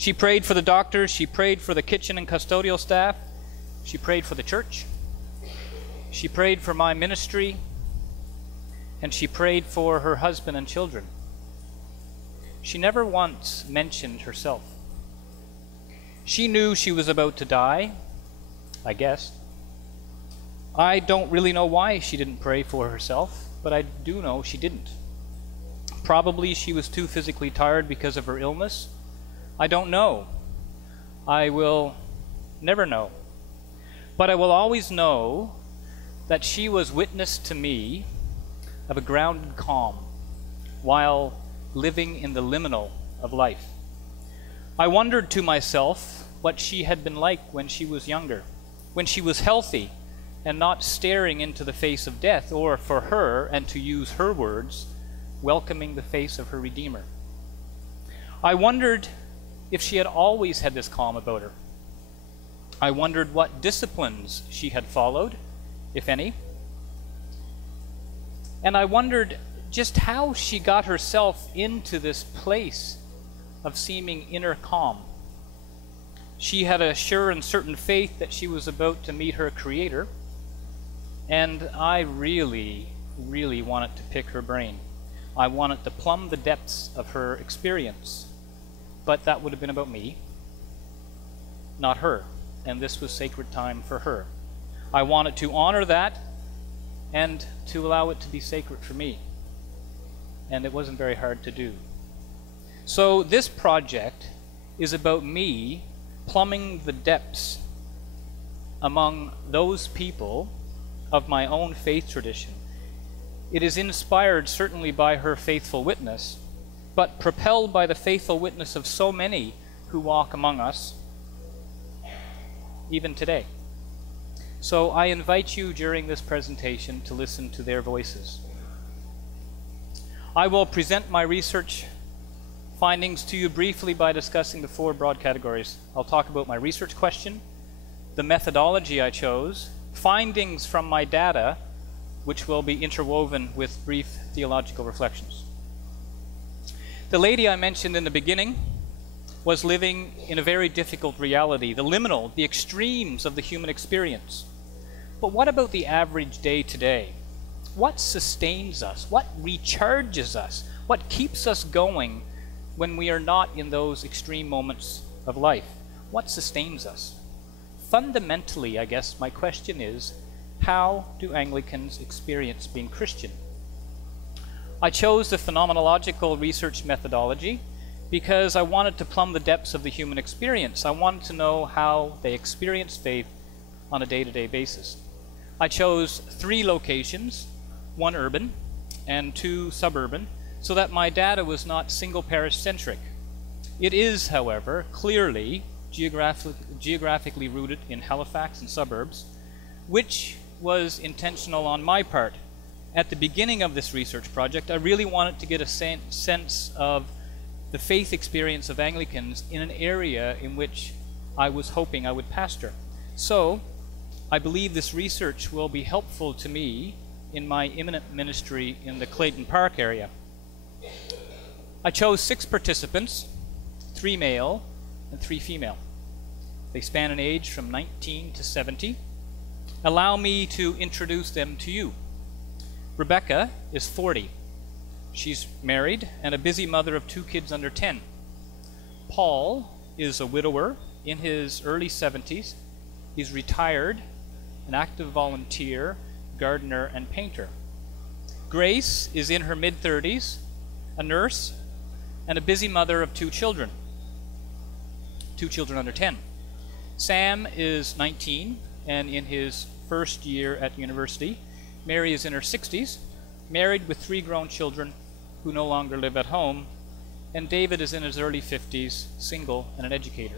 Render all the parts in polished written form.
She prayed for the doctors, she prayed for the kitchen and custodial staff, she prayed for the church, she prayed for my ministry, and she prayed for her husband and children. She never once mentioned herself. She knew she was about to die, I guess. I don't really know why she didn't pray for herself, but I do know she didn't. Probably she was too physically tired because of her illness. I don't know. I will never know. But I will always know that she was witness to me of a grounded calm while living in the liminal of life. I wondered to myself what she had been like when she was younger, when she was healthy and not staring into the face of death, or for her, and to use her words, welcoming the face of her Redeemer. I wondered if she had always had this calm about her. I wondered what disciplines she had followed, if any. And I wondered just how she got herself into this place of seeming inner calm. She had a sure and certain faith that she was about to meet her Creator, and I really, really wanted to pick her brain. I wanted to plumb the depths of her experience, but that would have been about me, not her, and this was sacred time for her. I wanted to honor that and to allow it to be sacred for me, and it wasn't very hard to do. So this project is about me plumbing the depths among those people of my own faith tradition. It is inspired certainly by her faithful witness, but propelled by the faithful witness of so many who walk among us, even today. So I invite you during this presentation to listen to their voices. I will present my research findings to you briefly by discussing the four broad categories. I'll talk about my research question, the methodology I chose, findings from my data, which will be interwoven with brief theological reflections. The lady I mentioned in the beginning was living in a very difficult reality, the liminal, the extremes of the human experience. But what about the average day today? What sustains us? What recharges us? What keeps us going when we are not in those extreme moments of life? What sustains us? Fundamentally, I guess my question is, how do Anglicans experience being Christian? I chose the phenomenological research methodology because I wanted to plumb the depths of the human experience. I wanted to know how they experience faith on a day-to-day basis. I chose 3 locations, 1 urban and 2 suburban, so that my data was not single parish centric. It is, however, clearly geographically rooted in Halifax and suburbs, which was intentional on my part. At the beginning of this research project, I really wanted to get a sense of the faith experience of Anglicans in an area in which I was hoping I would pastor. So, I believe this research will be helpful to me in my imminent ministry in the Clayton Park area. I chose 6 participants, 3 male and 3 female. They span an age from 19 to 70. Allow me to introduce them to you. Rebecca is 40. She's married and a busy mother of 2 kids under 10. Paul is a widower in his early 70s. He's retired, an active volunteer, gardener, and painter. Grace is in her mid-30s, a nurse, and a busy mother of 2 children. 2 children under 10. Sam is 19 and in his first year at university. Mary is in her 60s, married with 3 grown children who no longer live at home. And David is in his early 50s, single and an educator.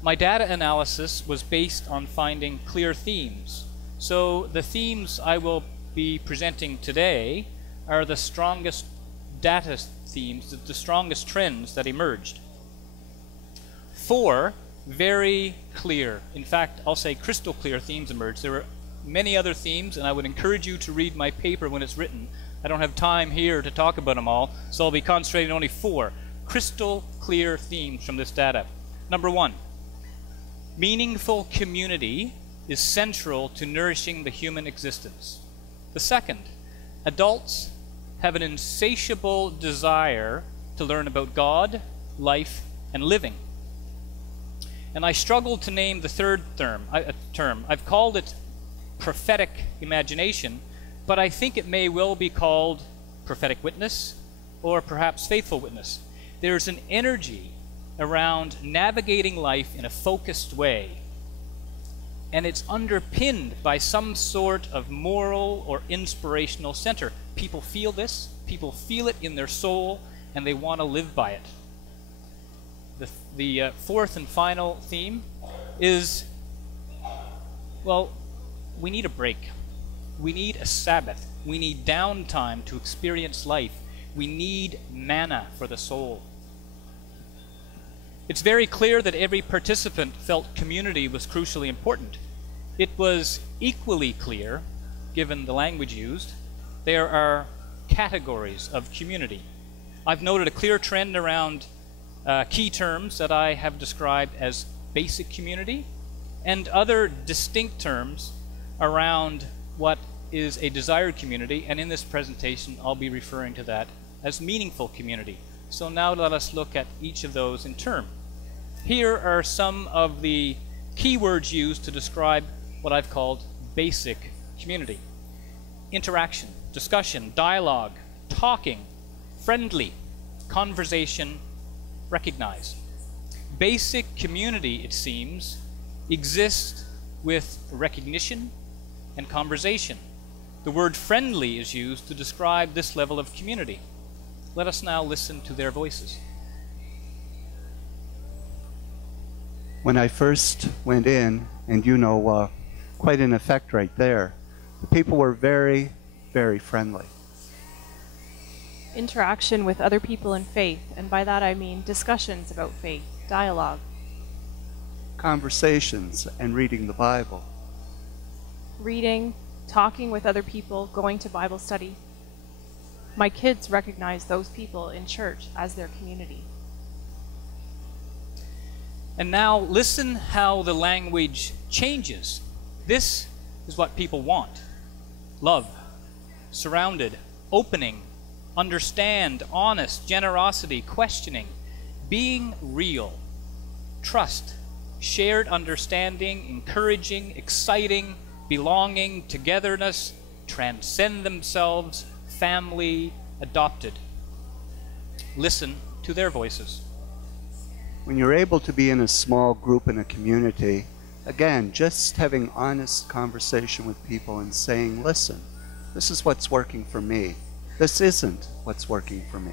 My data analysis was based on finding clear themes. So the themes I will be presenting today are the strongest data themes, the strongest trends that emerged. 4 very clear, in fact, I'll say crystal clear themes emerged. There were many other themes, and I would encourage you to read my paper when it's written. I don't have time here to talk about them all, so I'll be concentrating on only 4. crystal clear themes from this data. Number one, meaningful community is central to nourishing the human existence. The second, adults have an insatiable desire to learn about God, life, and living. And I struggled to name the third term. I've called it prophetic imagination, but I think it may well be called prophetic witness or perhaps faithful witness. There's an energy around navigating life in a focused way, and it's underpinned by some sort of moral or inspirational center. People feel this, people feel it in their soul, and they want to live by it. The fourth and final theme is, well, we need a break. We need a Sabbath. We need downtime to experience life. We need manna for the soul. It's very clear that every participant felt community was crucially important. It was equally clear, given the language used, there are categories of community. I've noted a clear trend around key terms that I have described as basic community, and other distinct terms around what is a desired community, and in this presentation I'll be referring to that as meaningful community. So now let us look at each of those in turn. Here are some of the keywords used to describe what I've called basic community. Interaction, discussion, dialogue, talking, friendly, conversation, recognize. Basic community, it seems, exists with recognition and conversation. The word friendly is used to describe this level of community. Let us now listen to their voices. When I first went in, and quite an effect right there, the people were very, very friendly. Interaction with other people in faith, and by that I mean discussions about faith, dialogue. Conversations and reading the Bible. Reading, talking with other people, going to Bible study. My kids recognize those people in church as their community. And now listen how the language changes. This is what people want. Love, surrounded, opening, understand, honest, generosity, questioning, being real, trust, shared understanding, encouraging, exciting, belonging, togetherness, transcend themselves, family, adopted. Listen to their voices. When you're able to be in a small group in a community, again, just having honest conversation with people and saying, listen, this is what's working for me. This isn't what's working for me.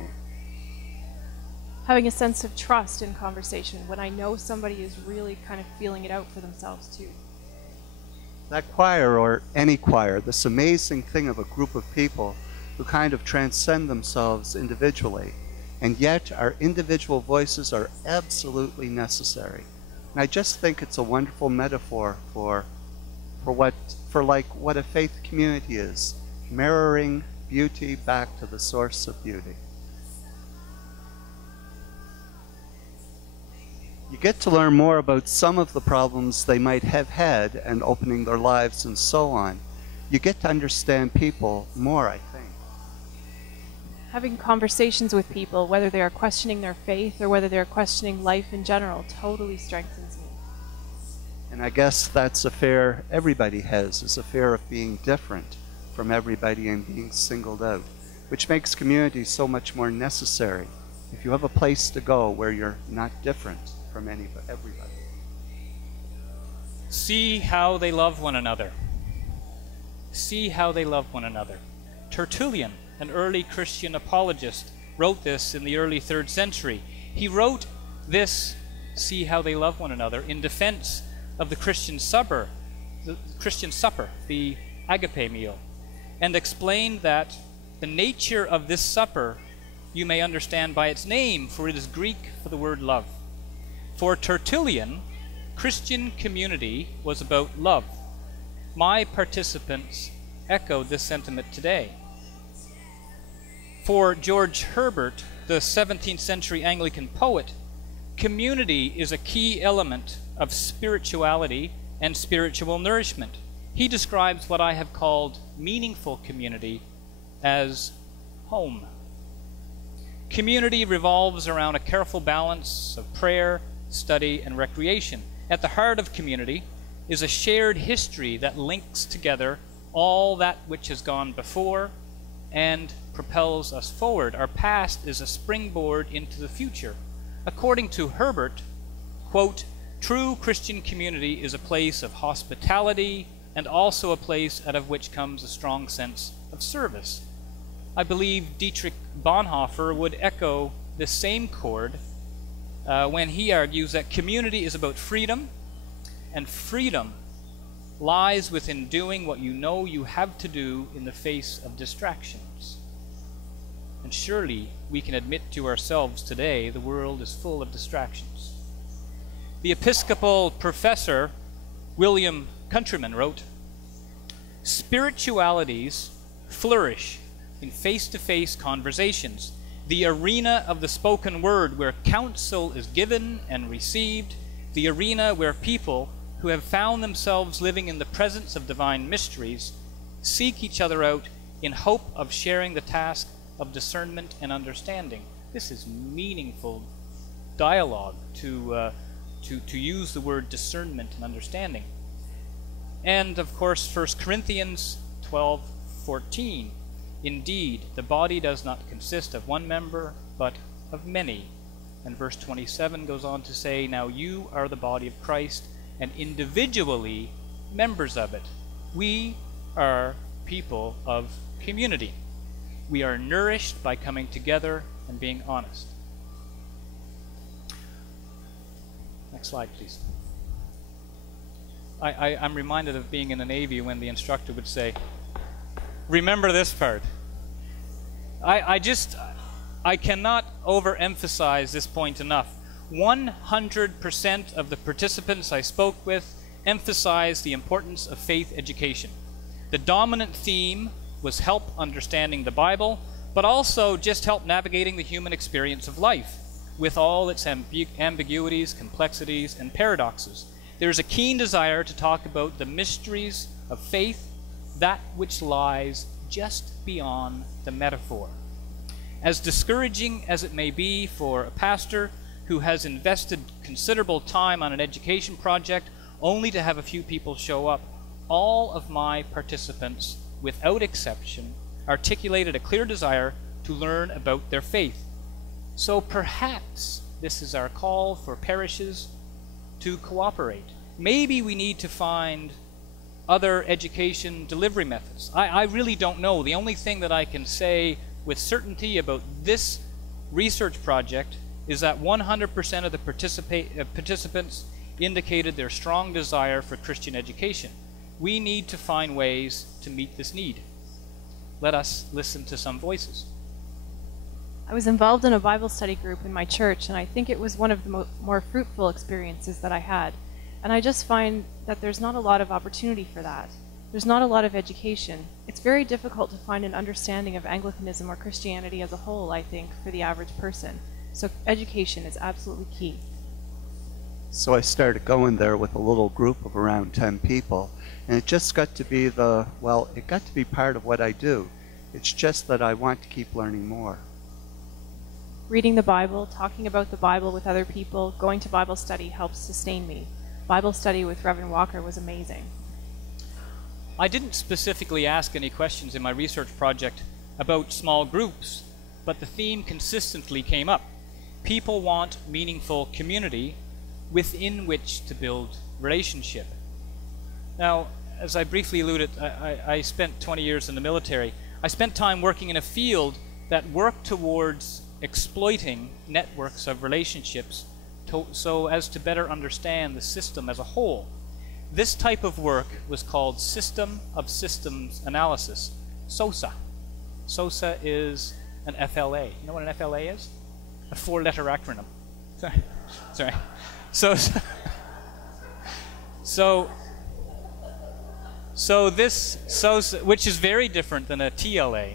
Having a sense of trust in conversation when I know somebody is really kind of feeling it out for themselves too. That choir, or any choir, this amazing thing of a group of people who kind of transcend themselves individually, and yet our individual voices are absolutely necessary. And I just think it's a wonderful metaphor for what a faith community is, mirroring beauty back to the source of beauty. You get to learn more about some of the problems they might have had and opening their lives and so on. You get to understand people more, I think. Having conversations with people, whether they are questioning their faith or whether they're questioning life in general, totally strengthens me. And I guess that's a fear everybody has, is a fear of being different from everybody and being singled out, which makes community so much more necessary if you have a place to go where you're not different from everybody. See how they love one another. See how they love one another. Tertullian, an early Christian apologist, wrote this in the early 3rd century. He wrote this, see how they love one another, in defense of the Christian supper, the agape meal, and explained that the nature of this supper you may understand by its name, for it is Greek for the word love. For Tertullian, Christian community was about love. My participants echoed this sentiment today. For George Herbert, the 17th century Anglican poet, community is a key element of spirituality and spiritual nourishment. He describes what I have called meaningful community as home. Community revolves around a careful balance of prayer, study, and recreation. At the heart of community is a shared history that links together all that which has gone before and propels us forward. Our past is a springboard into the future. According to Herbert, quote, "True Christian community is a place of hospitality and also a place out of which comes a strong sense of service." I believe Dietrich Bonhoeffer would echo this same chord when he argues that community is about freedom, and freedom lies within doing what you know you have to do in the face of distractions. And surely we can admit to ourselves today the world is full of distractions. The Episcopal professor William Countryman wrote, "Spiritualities flourish in face-to-face conversations, the arena of the spoken word where counsel is given and received, the arena where people who have found themselves living in the presence of divine mysteries seek each other out in hope of sharing the task of discernment and understanding." This is meaningful dialogue to use the word discernment and understanding. And of course, 1 Corinthians 12:14. "Indeed, the body does not consist of one member, but of many." And verse 27 goes on to say, "Now you are the body of Christ, and individually members of it." We are people of community. We are nourished by coming together and being honest. Next slide, please. I'm reminded of being in the Navy when the instructor would say, "Remember this part." I cannot overemphasize this point enough. 100% of the participants I spoke with emphasized the importance of faith education. The dominant theme was help understanding the Bible, but also just help navigating the human experience of life with all its ambiguities, complexities, and paradoxes. There is a keen desire to talk about the mysteries of faith, that which lies just beyond the metaphor. As discouraging as it may be for a pastor who has invested considerable time on an education project only to have a few people show up, all of my participants, without exception, articulated a clear desire to learn about their faith. So perhaps this is our call for parishes to cooperate. Maybe we need to find other education delivery methods. I really don't know. The only thing that I can say with certainty about this research project is that 100% of the participants indicated their strong desire for Christian education. We need to find ways to meet this need. Let us listen to some voices. I was involved in a Bible study group in my church, and I think it was one of the more fruitful experiences that I had. And I just find that there's not a lot of opportunity for that. There's not a lot of education. It's very difficult to find an understanding of Anglicanism or Christianity as a whole, I think, for the average person. So education is absolutely key. So I started going there with a little group of around 10 people, and it just got to be it got to be part of what I do. It's just that I want to keep learning more. Reading the Bible, talking about the Bible with other people, going to Bible study helps sustain me. Bible study with Reverend Walker was amazing. I didn't specifically ask any questions in my research project about small groups, but the theme consistently came up. People want meaningful community within which to build relationship. Now, as I briefly alluded, I spent 20 years in the military. I spent time working in a field that worked towards exploiting networks of relationships so as to better understand the system as a whole. This type of work was called System of Systems Analysis, SOSA. SOSA is an FLA. You know what an FLA is? A 4-letter acronym. Sorry. So this SOSA, which is very different than a TLA.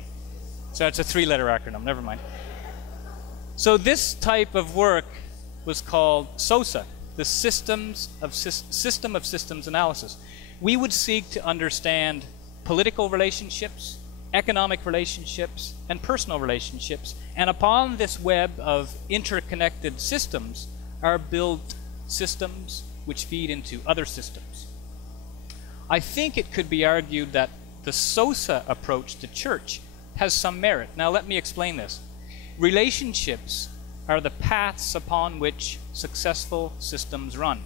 So it's a 3-letter acronym, never mind. So this type of work was called SOSA, the system of systems analysis. We would seek to understand political relationships, economic relationships, and personal relationships, and upon this web of interconnected systems are built systems which feed into other systems. I think it could be argued that the SOSA approach to church has some merit. Now let me explain this. Relationships are the paths upon which successful systems run.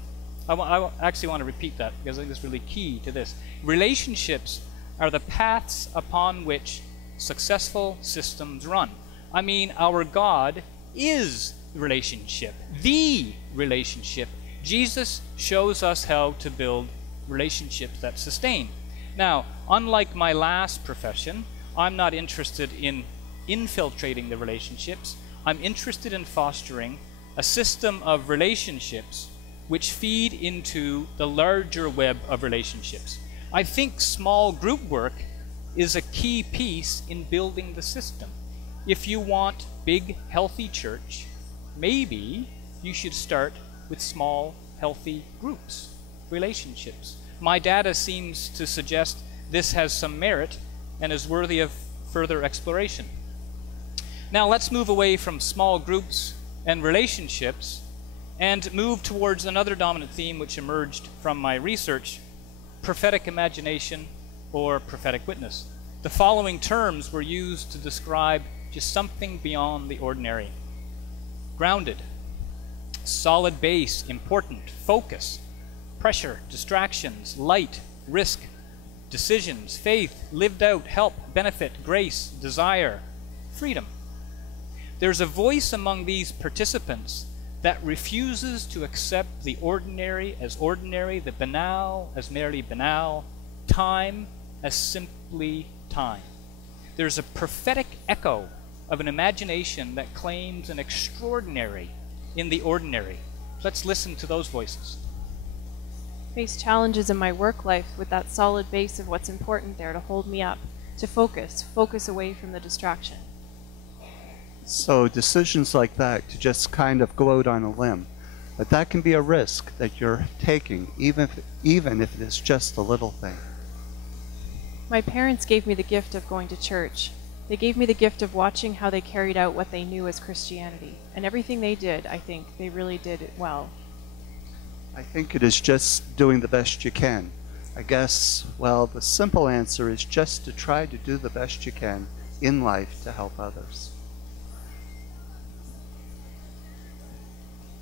I actually want to repeat that because I think it's really key to this. Relationships are the paths upon which successful systems run. I mean, our God is relationship, the relationship. Jesus shows us how to build relationships that sustain. Now, unlike my last profession, I'm not interested in infiltrating the relationships. I'm interested in fostering a system of relationships which feed into the larger web of relationships. I think small group work is a key piece in building the system. If you want big, healthy church, maybe you should start with small, healthy groups, relationships. My data seems to suggest this has some merit and is worthy of further exploration. Now let's move away from small groups and relationships and move towards another dominant theme which emerged from my research: prophetic imagination or prophetic witness. The following terms were used to describe just something beyond the ordinary: grounded, solid base, important, focus, pressure, distractions, light, risk, decisions, faith, lived out, help, benefit, grace, desire, freedom. There's a voice among these participants that refuses to accept the ordinary, the banal as merely banal, time as simply time. There's a prophetic echo of an imagination that claims an extraordinary in the ordinary. Let's listen to those voices. Face challenges in my work life with that solid base of what's important there to hold me up, to focus away from the distraction. So decisions like that, to just kind of go out on a limb, but that can be a risk that you're taking, even if it is just a little thing. My parents gave me the gift of going to church. They gave me the gift of watching how they carried out what they knew as Christianity. And everything they did, I think, they really did it well. I think it is just doing the best you can. I guess, well, the simple answer is just to try to do the best you can in life to help others.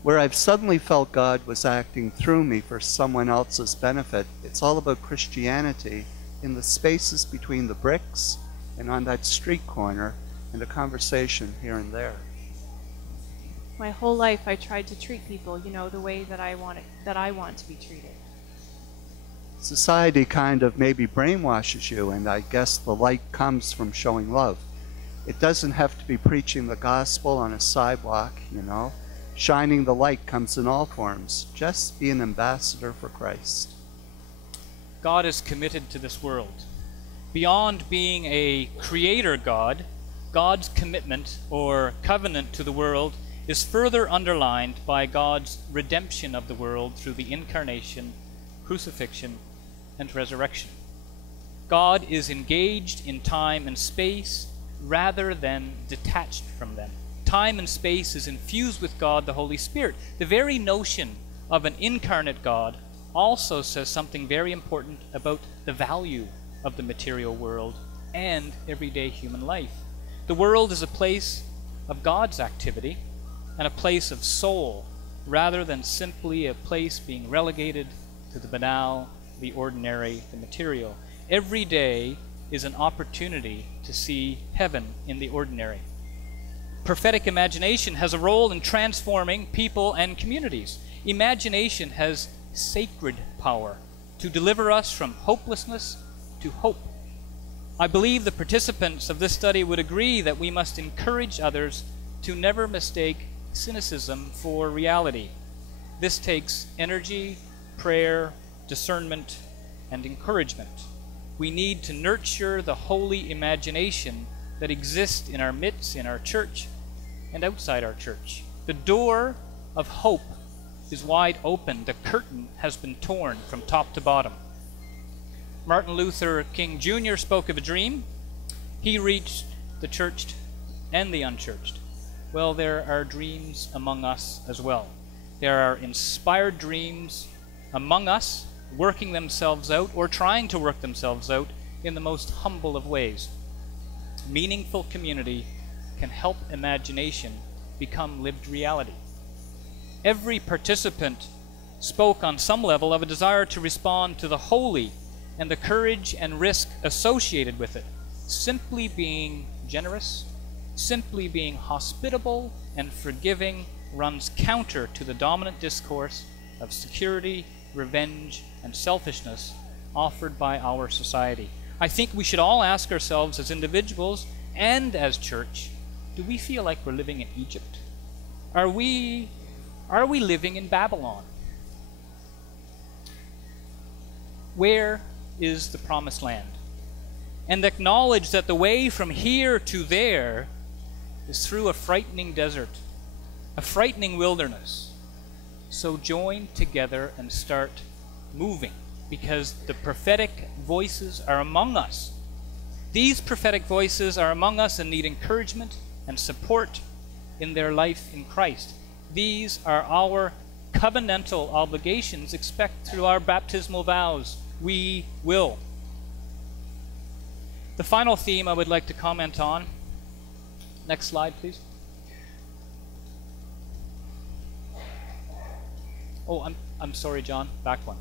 Where I've suddenly felt God was acting through me for someone else's benefit, it's all about Christianity in the spaces between the bricks and on that street corner and a conversation here and there. My whole life I tried to treat people, the way that I want to be treated. Society kind of maybe brainwashes you, and I guess the light comes from showing love. It doesn't have to be preaching the gospel on a sidewalk, Shining the light comes in all forms. Just be an ambassador for Christ. God is committed to this world. Beyond being a creator God, God's commitment or covenant to the world is further underlined by God's redemption of the world through the incarnation, crucifixion, and resurrection. God is engaged in time and space rather than detached from them. Time and space is infused with God, the Holy Spirit. The very notion of an incarnate God also says something very important about the value of the material world and everyday human life. The world is a place of God's activity and a place of soul, rather than simply a place being relegated to the banal, the ordinary, the material. Every day is an opportunity to see heaven in the ordinary. Prophetic imagination has a role in transforming people and communities. Imagination has sacred power to deliver us from hopelessness to hope. I believe the participants of this study would agree that we must encourage others to never mistake cynicism for reality. This takes energy, prayer, discernment, and encouragement. We need to nurture the holy imagination that exists in our midst, in our church, and outside our church. The door of hope is wide open. The curtain has been torn from top to bottom. Martin Luther King Jr. spoke of a dream. He reached the churched and the unchurched. Well, there are dreams among us as well. There are inspired dreams among us, working themselves out or trying to work themselves out in the most humble of ways. Meaningful community can help imagination become lived reality. Every participant spoke on some level of a desire to respond to the holy and the courage and risk associated with it. Simply being generous, simply being hospitable and forgiving runs counter to the dominant discourse of security, revenge, and selfishness offered by our society. I think we should all ask ourselves as individuals and as church, do we feel like we're living in Egypt? Are we living in Babylon? Where is the promised land? And acknowledge that the way from here to there is through a frightening desert, a frightening wilderness. So join together and start moving, because the prophetic voices are among us. These prophetic voices are among us and need encouragement and support in their life in Christ. These are our covenantal obligations. Expect through our baptismal vows, we will. The final theme I would like to comment on. Next slide, please. Oh, I'm sorry, John. Back one.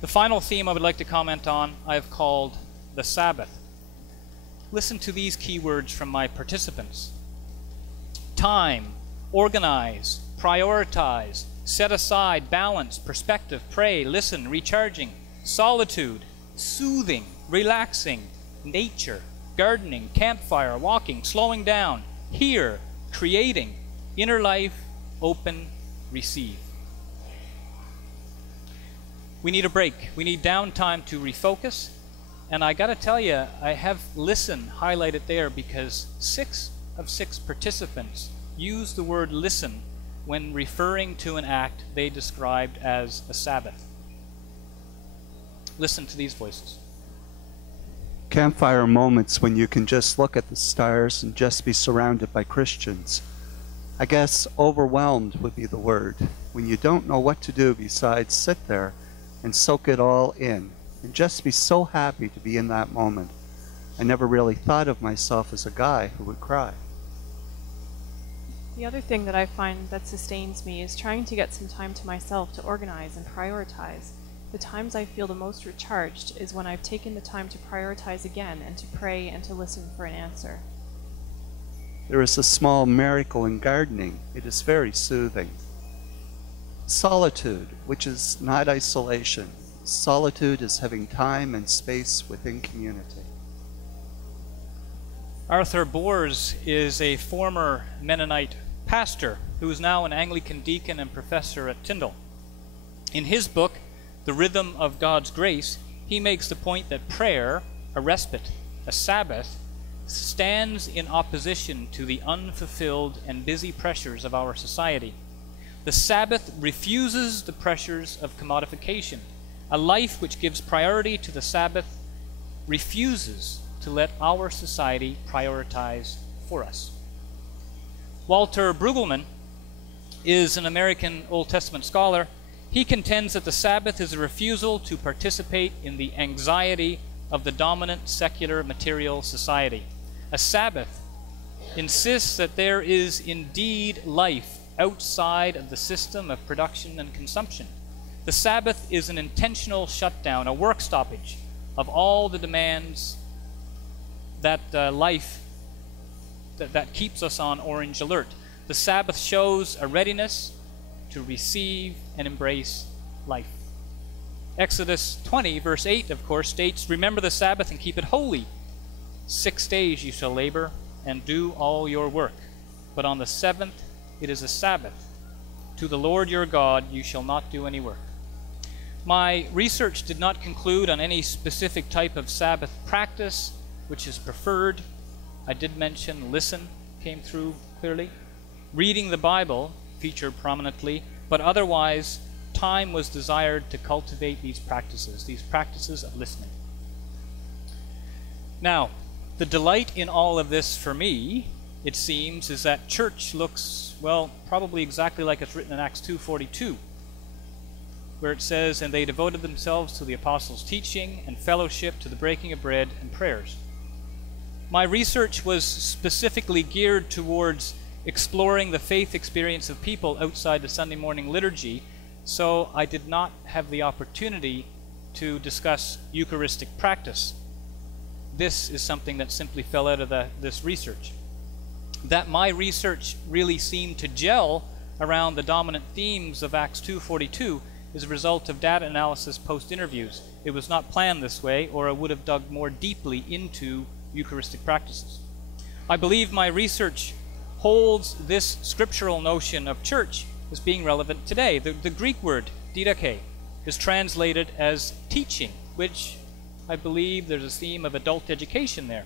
The final theme I would like to comment on, I have called the Sabbath. Listen to these key words from my participants. Time, organize, prioritize, set aside, balance, perspective, pray, listen, recharging, solitude, soothing, relaxing, nature, gardening, campfire, walking, slowing down, hear, creating, inner life, open, receive. We need a break. We need downtime to refocus. And I gotta tell you, I have listen highlighted there because 6 of 6 participants used the word listen when referring to an act they described as a Sabbath. Listen to these voices. Campfire moments when you can just look at the stars and just be surrounded by Christians. I guess overwhelmed would be the word. When you don't know what to do besides sit there and soak it all in and just be so happy to be in that moment. I never really thought of myself as a guy who would cry. The other thing that I find that sustains me is trying to get some time to myself to organize and prioritize. The times I feel the most recharged is when I've taken the time to prioritize again and to pray and to listen for an answer. There is a small miracle in gardening. It is very soothing. Solitude, which is not isolation. Solitude is having time and space within community. Arthur Boers is a former Mennonite pastor who is now an Anglican deacon and professor at Tyndall. In his book, The Rhythm of God's Grace, he makes the point that prayer, a respite, a Sabbath, stands in opposition to the unfulfilled and busy pressures of our society. The Sabbath refuses the pressures of commodification. A life which gives priority to the Sabbath refuses to let our society prioritize for us. Walter Brueggelmann is an American Old Testament scholar. He contends that the Sabbath is a refusal to participate in the anxiety of the dominant secular material society. A Sabbath insists that there is indeed life outside of the system of production and consumption. The Sabbath is an intentional shutdown, a work stoppage of all the demands that life that keeps us on orange alert. The Sabbath shows a readiness to receive and embrace life. Exodus 20, verse 8, of course, states, "Remember the Sabbath and keep it holy. 6 days you shall labor and do all your work. But on the 7th it is a Sabbath. To the Lord your God you shall not do any work." My research did not conclude on any specific type of Sabbath practice which is preferred. I did mention listen came through clearly. Reading the Bible featured prominently, but otherwise time was desired to cultivate these practices of listening. Now, the delight in all of this for me, it seems, is that church looks, well, probably exactly like it's written in Acts 2:42, where it says, "And they devoted themselves to the apostles' teaching and fellowship, to the breaking of bread and prayers." My research was specifically geared towards exploring the faith experience of people outside the Sunday morning liturgy, so I did not have the opportunity to discuss Eucharistic practice. This is something that simply fell out of this research. That my research really seemed to gel around the dominant themes of Acts 2:42 is a result of data analysis post-interviews. It was not planned this way, or I would have dug more deeply into Eucharistic practices. I believe my research holds this scriptural notion of church as being relevant today. The Greek word, didache, is translated as teaching, which I believe there's a theme of adult education there.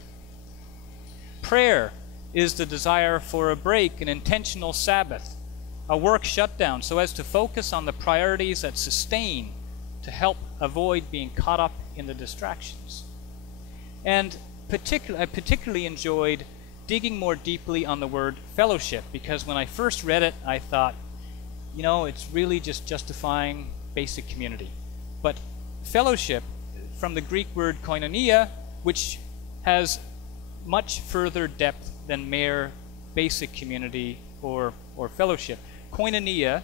Prayer is the desire for a break, an intentional Sabbath, a work shutdown, so as to focus on the priorities that sustain, to help avoid being caught up in the distractions. And I particularly enjoyed digging more deeply on the word fellowship, because when I first read it, I thought, it's really just justifying basic community. But fellowship, from the Greek word koinonia, which has much further depth than mere basic community or fellowship. Koinonia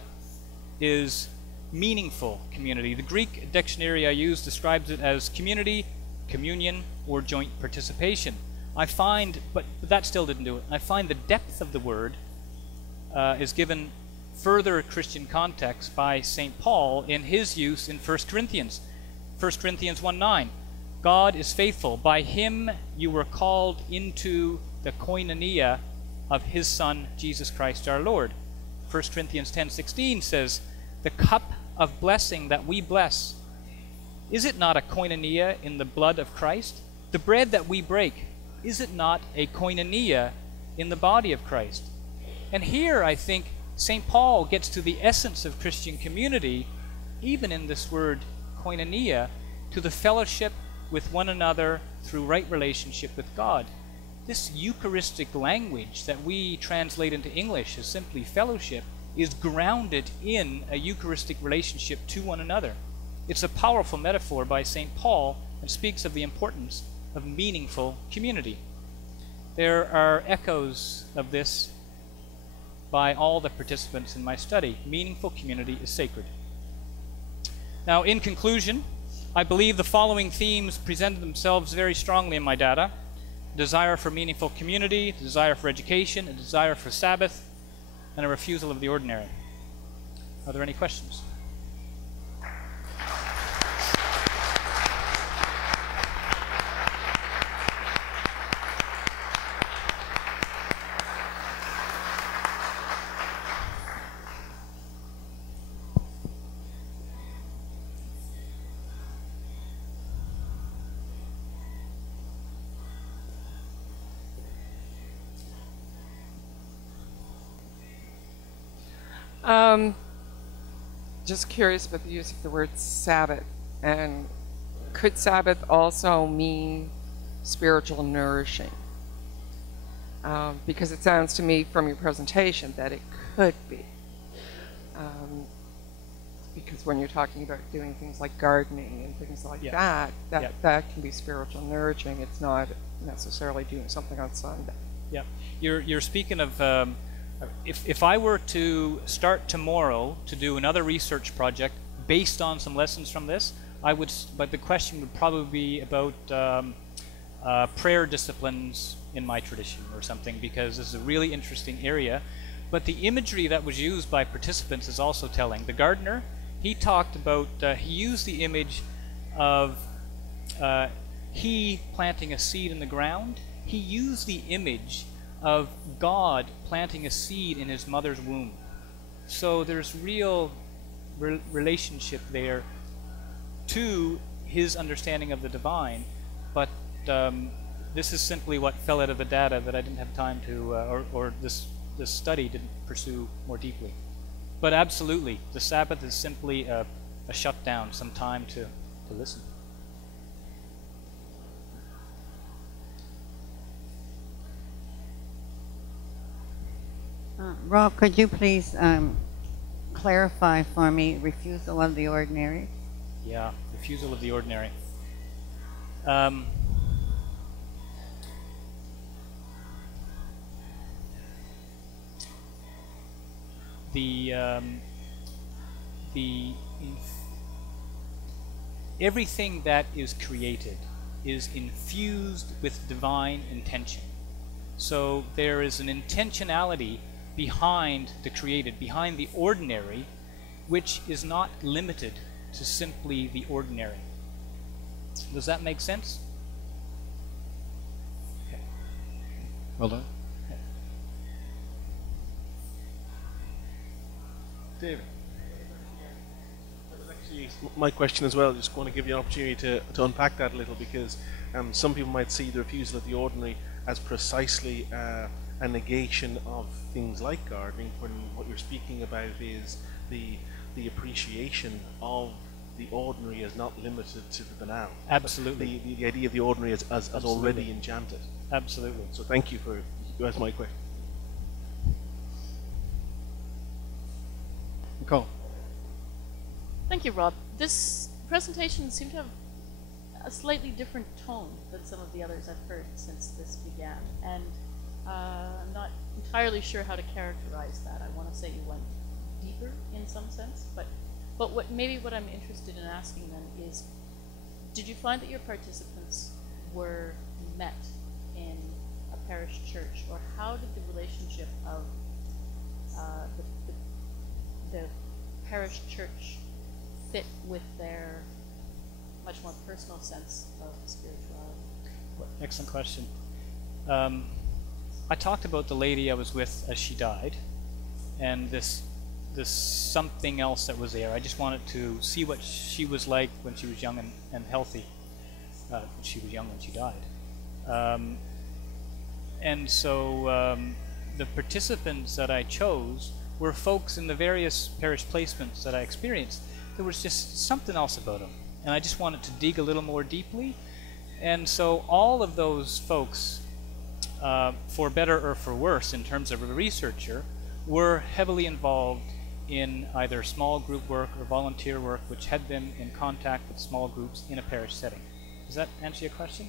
is meaningful community. The Greek dictionary I use describes it as community, communion, or joint participation. I find, but that still didn't do it. I find the depth of the word is given further Christian context by St. Paul in his use in 1 Corinthians. 1 Corinthians 1:9. God is faithful. By him you were called into the koinonia of his Son, Jesus Christ our Lord. 1 Corinthians 10:16 says, "The cup of blessing that we bless, is it not a koinonia in the blood of Christ? The bread that we break, is it not a koinonia in the body of Christ?" And here I think St. Paul gets to the essence of Christian community, even in this word koinonia, to the fellowship with one another through right relationship with God. This Eucharistic language that we translate into English as simply fellowship is grounded in a Eucharistic relationship to one another. It's a powerful metaphor by St. Paul and speaks of the importance of meaningful community. There are echoes of this by all the participants in my study. Meaningful community is sacred. Now, in conclusion, I believe the following themes presented themselves very strongly in my data: desire for meaningful community, desire for education, a desire for Sabbath, and a refusal of the ordinary. Are there any questions? Just curious about the use of the word Sabbath, and could Sabbath also mean spiritual nourishing? Because it sounds to me from your presentation that it could be. Because when you're talking about doing things like gardening and things like that can be spiritual nourishing. It's not necessarily doing something on Sunday. Yeah, you're speaking of. If I were to start tomorrow to do another research project based on some lessons from this, but the question would probably be about prayer disciplines in my tradition or something, because this is a really interesting area. But the imagery that was used by participants is also telling. The gardener, he talked about, he used the image of he planting a seed in the ground. He used the image of God planting a seed in his mother's womb. So there's real relationship there to his understanding of the divine, but this is simply what fell out of the data that I didn't have time to, or this study didn't pursue more deeply. But absolutely, the Sabbath is simply a shutdown, some time to listen. Rob, could you please clarify for me refusal of the ordinary? Yeah, refusal of the ordinary. Everything that is created is infused with divine intention. So there is an intentionality behind the created, behind the ordinary, which is not limited to simply the ordinary. Does that make sense? Okay. Well done. David. That was actually my question as well. Just want to give you an opportunity to unpack that a little, because some people might see the refusal of the ordinary as precisely a negation of things like gardening, when what you're speaking about is the appreciation of the ordinary as not limited to the banal. Absolutely. The idea of the ordinary as already enchanted. Absolutely. So thank you for that's my question. Nicole. Thank you, Rob. This presentation seemed to have a slightly different tone than some of the others I've heard since this began, and I'm not entirely sure how to characterize that. I want to say you went deeper in some sense, but what I'm interested in asking then is, did you find that your participants were met in a parish church, or how did the relationship of the parish church fit with their much more personal sense of spirituality? Excellent question. I talked about the lady I was with as she died, and this something else that was there. I just wanted to see what she was like when she was young and healthy. She was young when she died. And so the participants that I chose were folks in the various parish placements that I experienced. There was just something else about them, and I just wanted to dig a little more deeply. And so all of those folks, for better or for worse in terms of a researcher, were heavily involved in either small group work or volunteer work, which had them in contact with small groups in a parish setting. Does that answer your question?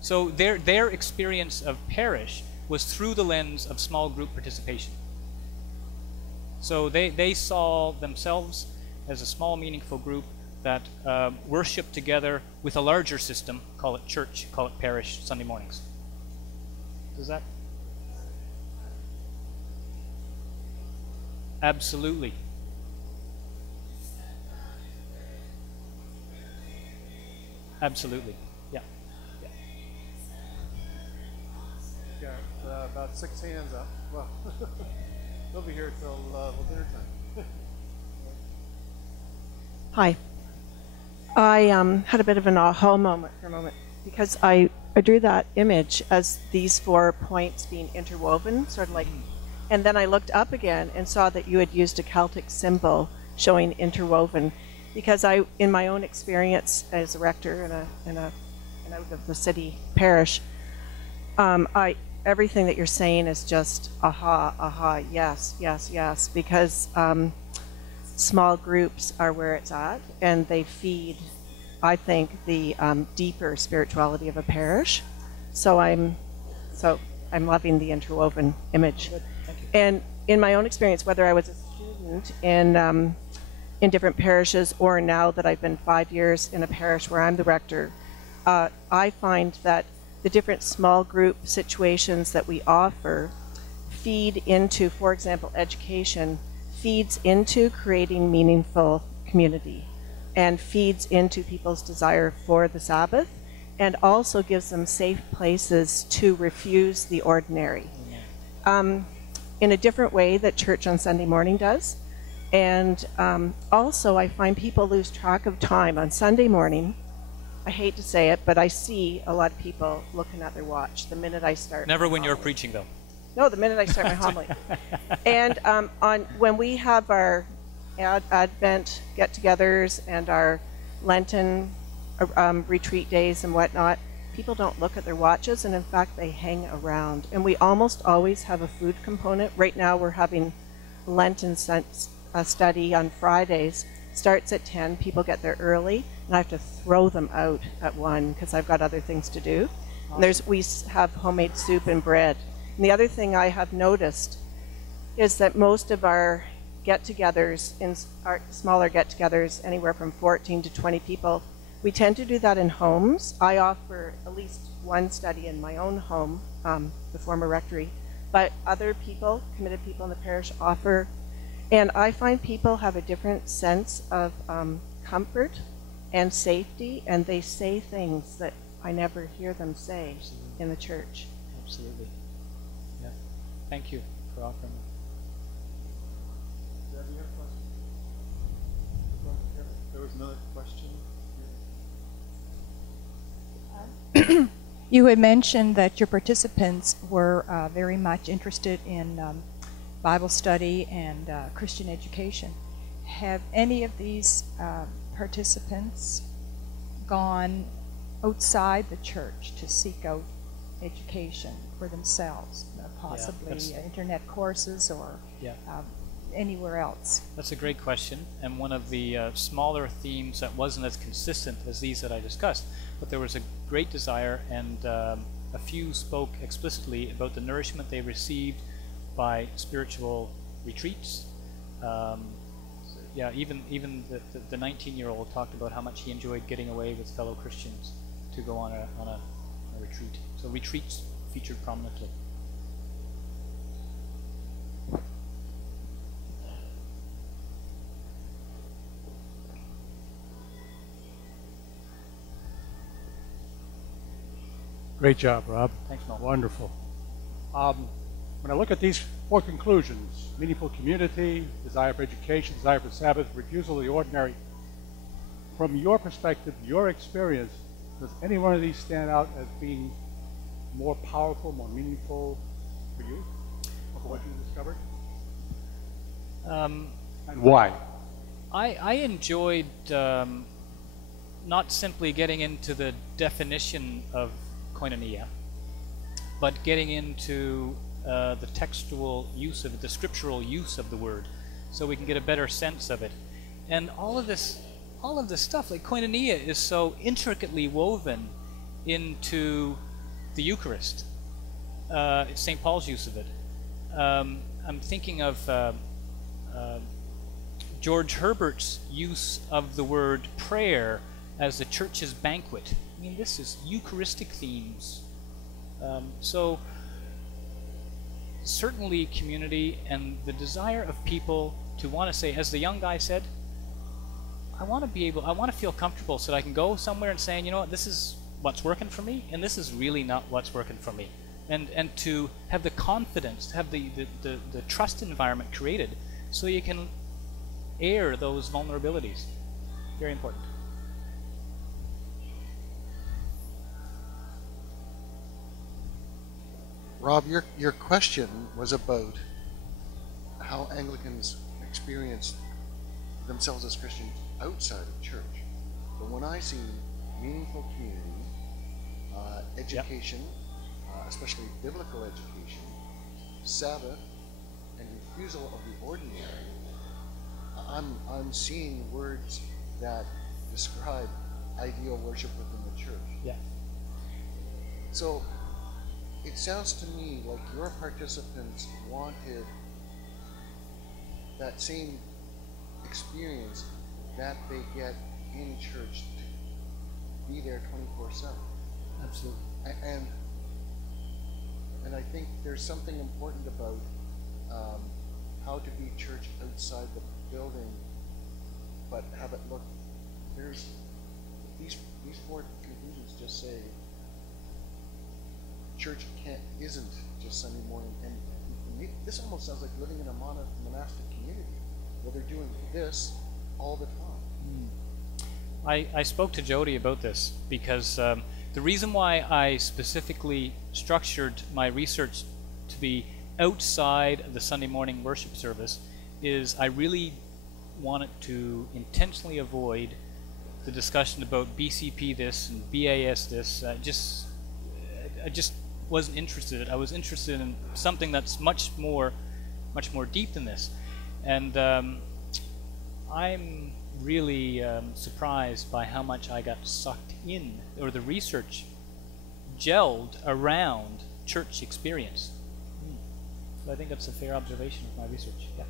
So their experience of parish was through the lens of small group participation. So they saw themselves as a small, meaningful group that worshiped together with a larger system, call it church, call it parish, Sunday mornings. Does that? Absolutely. Absolutely. Yeah. Yeah. About 6 hands up. Well, they'll be here till dinner time. Hi. I had a bit of an aha moment for a moment, because I drew that image as these 4 points being interwoven, sort of like, and then I looked up again and saw that you had used a Celtic symbol showing interwoven, because in my own experience as a rector in an out of the city parish, everything that you're saying is just aha, yes, because small groups are where it's at, and they feed, I think, the deeper spirituality of a parish. So I'm loving the interwoven image. Good. Thank you. And in my own experience, whether I was a student in different parishes, or now that I've been 5 years in a parish where I'm the rector, I find that the different small group situations that we offer feed into, for example, education, feeds into creating meaningful community, and feeds into people's desire for the Sabbath, and also gives them safe places to refuse the ordinary. In a different way that church on Sunday morning does. And also I find people lose track of time on Sunday morning. I hate to say it, but I see a lot of people looking at their watch the minute I start. Never when you're preaching, though. No, the minute I start my homily. And when we have our Advent get-togethers and our Lenten retreat days and whatnot, people don't look at their watches, and in fact, they hang around. And we almost always have a food component. Right now, we're having Lenten study on Fridays. Starts at 10. People get there early, and I have to throw them out at 1 because I've got other things to do. Awesome. We have homemade soup and bread. And the other thing I have noticed is that most of our get-togethers, in our smaller get-togethers, anywhere from 14 to 20 people, we tend to do that in homes. I offer at least one study in my own home, the former rectory, but other people, committed people in the parish, offer. And I find people have a different sense of comfort and safety, and they say things that I never hear them say in the church. Absolutely. Yeah. Thank you for offering that. Debbie, you have a question? There was another question. You had mentioned that your participants were very much interested in Bible study and Christian education. Have any of these participants gone outside the church to seek out education for themselves, possibly internet courses or anywhere else? That's a great question, and one of the smaller themes that wasn't as consistent as these that I discussed, but there was a great desire, and a few spoke explicitly about the nourishment they received by spiritual retreats. Even the 19-year-old talked about how much he enjoyed getting away with fellow Christians to go on a retreat. So retreats featured prominently. Great job, Rob. Thanks, Mel. Wonderful. When I look at these 4 conclusions, meaningful community, desire for education, desire for Sabbath, refusal of the ordinary, from your perspective, your experience, does any one of these stand out as being more powerful, more meaningful for you, of what you discovered? And why? I enjoyed not simply getting into the definition of koinonia, but getting into the textual use of it, the scriptural use of the word, so we can get a better sense of it. And all of this stuff, like koinonia, is so intricately woven into the Eucharist. It's St. Paul's use of it. I'm thinking of George Herbert's use of the word prayer as the church's banquet. I mean, this is Eucharistic themes. So certainly community and the desire of people to want to say, as the young guy said, I want to feel comfortable so that I can go somewhere and saying, you know what, this is what's working for me, and this is really not what's working for me. And to have the confidence, to have the trust environment created so you can air those vulnerabilities. Very important. Rob, your question was about how Anglicans experience themselves as Christians outside of church. But when I see meaningful community, education, especially biblical education, Sabbath, and refusal of the ordinary, I'm seeing words that describe ideal worship within the church. Yeah. So it sounds to me like your participants wanted that same experience that they get in church to be there 24/7. Absolutely. And I think there's something important about how to be church outside the building, but have it look. There's these 4 conclusions just say church isn't just Sunday morning, and this almost sounds like living in a monastic community where they're doing this all the time. I spoke to Jody about this because the reason why I specifically structured my research to be outside of the Sunday morning worship service is I really wanted to intentionally avoid the discussion about BCP this and BAS this. I just wasn't interested. I was interested in something that's much more deep than this. And I'm really surprised by how much I got sucked in, or the research gelled around church experience. So I think that's a fair observation of my research. Yeah.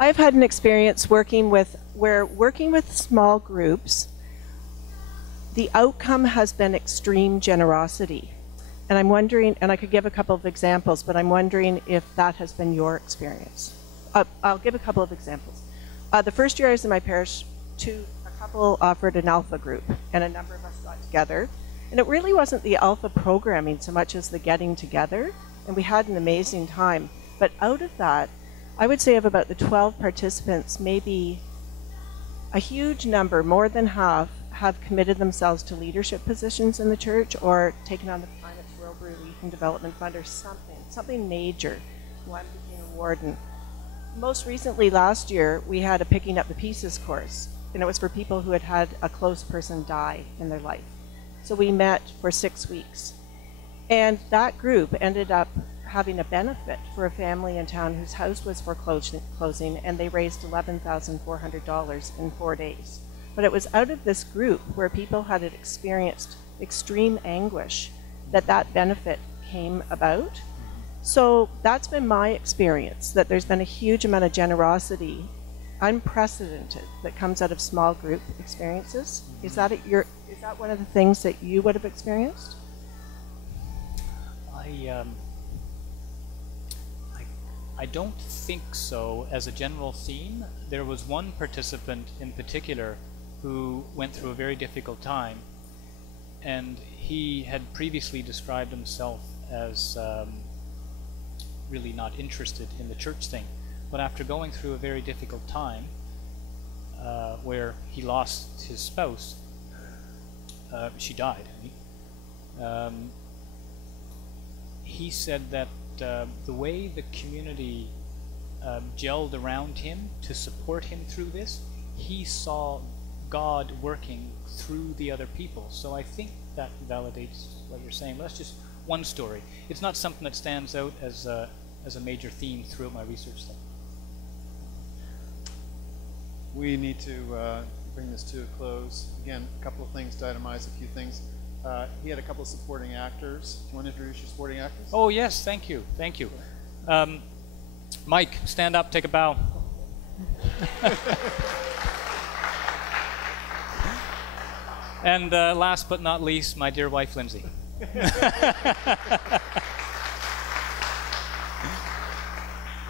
I've had an experience working with small groups, the outcome has been extreme generosity. And I'm wondering, and I could give a couple of examples, but I'm wondering if that has been your experience. I'll give a couple of examples. The first year I was in my parish, a couple offered an alpha group, and a number of us got together. And it really wasn't the alpha programming so much as the getting together, and we had an amazing time. But out of that, I would say of about the 12 participants, maybe a huge number, more than half, have committed themselves to leadership positions in the church or taken on the Climate's World Relief and Development Fund or something major. One became a warden. Most recently, last year, we had a Picking Up the Pieces course, and it was for people who had had a close person die in their life. So we met for 6 weeks. And that group ended up having a benefit for a family in town whose house was foreclosing, and they raised $11,400 in 4 days. But it was out of this group where people had experienced extreme anguish that benefit came about. So that's been my experience, that there's been a huge amount of generosity, unprecedented, that comes out of small group experiences. Is that one of the things that you would have experienced? I don't think so as a general theme. There was one participant in particular who went through a very difficult time, and he had previously described himself as really not interested in the church thing. But after going through a very difficult time where he lost his spouse, she died, he said that the way the community gelled around him to support him through this, he saw God working through the other people. So I think that validates what you're saying. But that's just one story. It's not something that stands out as a major theme throughout my research thing. We need to bring this to a close. Again, a couple of things to itemize, a few things. He had a couple of supporting actors. Do you want to introduce your supporting actors? Oh, yes, thank you. Thank you. Mike, stand up, take a bow. And last but not least, my dear wife, Lindsay.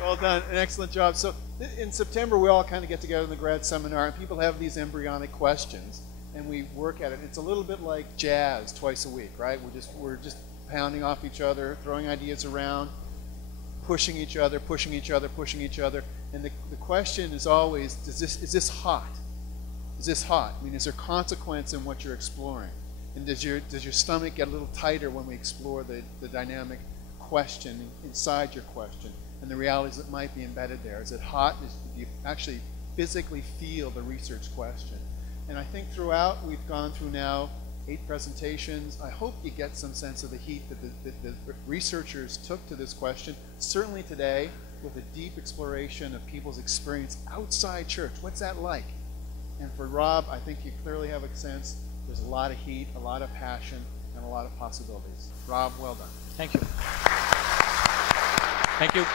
Well done, an excellent job. So in September, we all kind of get together in the grad seminar, and people have these embryonic questions, and we work at it. It's a little bit like jazz twice a week, right? We're just pounding off each other, throwing ideas around, pushing each other, pushing each other, pushing each other. And the question is always, is this hot? Is this hot? I mean, is there consequence in what you're exploring? And does your stomach get a little tighter when we explore the dynamic question inside your question and the realities that might be embedded there? Is it hot? Do you actually physically feel the research question? And I think throughout, we've gone through now 8 presentations. I hope you get some sense of the heat that the researchers took to this question, certainly today, with a deep exploration of people's experience outside church. What's that like? And for Rob, I think you clearly have a sense there's a lot of heat, a lot of passion, and a lot of possibilities. Rob, well done. Thank you. Thank you.